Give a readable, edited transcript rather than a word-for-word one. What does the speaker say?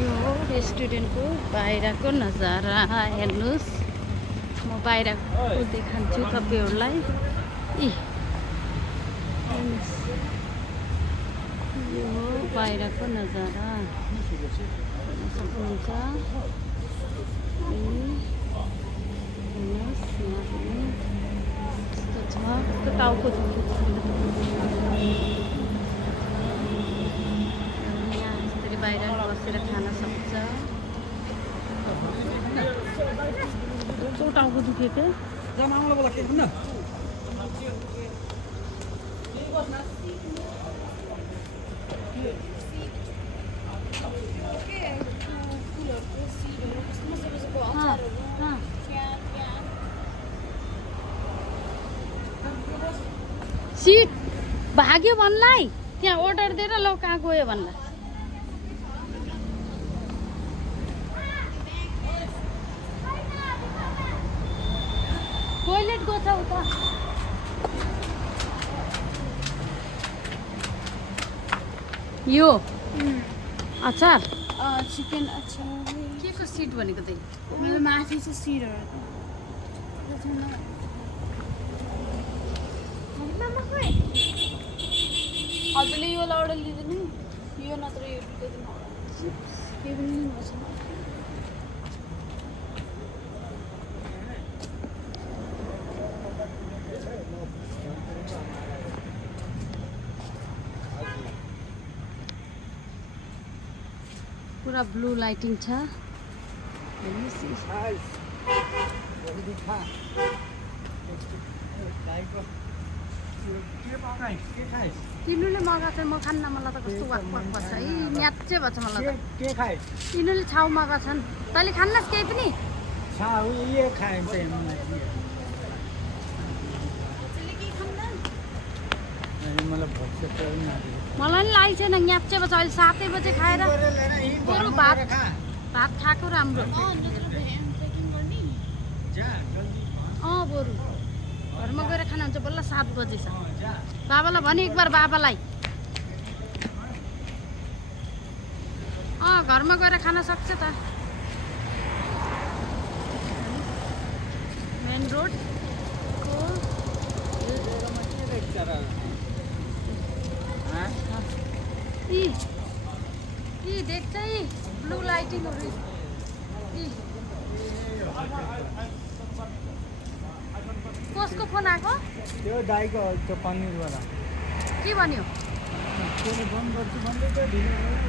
यो हो रेस्टुरेन्टको बाहिरको नजारा हेर्नुहोस्। म बाहिरको देखान्छु तपाईँहरूलाई। हेर्नुहोस्, यो हो बाहिरको नजारा हेर्न सक्नुहुन्छ। हेर्नुहोस्, यहाँ पनि यस्तो छ। त्यो टाउको यहाँ यसरी बाहिर बसेर खान सक्छ। टाउको दुखेको सिट भाग्यो भन्लाई त्यहाँ अर्डर दिएर ल कहाँ गयो भन्ला। टोइलेट गछ उता। यो अचार चिकन अचार के को सिट भनेको त्यही मेरो माथि चाहिँ सिटहरू हजुरले यो अर्डर लिँदैन यो नत्र यो ल्याइदिनु केही पनि लिनुपर्छ। पुरा ब्लू लाइटिङ छ। तिनीले मगाएको छ म खान्न। मलाई त कस्तो वाक वाक पर्छ है, म्याच्चे भन्छ मलाई त। तिनीले छाउ मगाएको छन्। तैँले खान्नस् केही पनि? मलाई पनि लागेको छैन, न्याप्चे भन्छ। अहिले 7 बजे खाएर बरु भात खाएको राम्रो। बरु घरमा गएर खाना हुन्छ बल्ल 7 बजेसम्म। बाबालाई भने एक बार बाबालाई घरमा गएर खान सक्छ त। मेन रोड देख्छ ब्लू लाइटिङहरू। कसको फोन आएको? त्यो दाइको त्यो पनिरवाला के भन्यो? फोन गर्छु भन्दै थियो ढिलो भयो।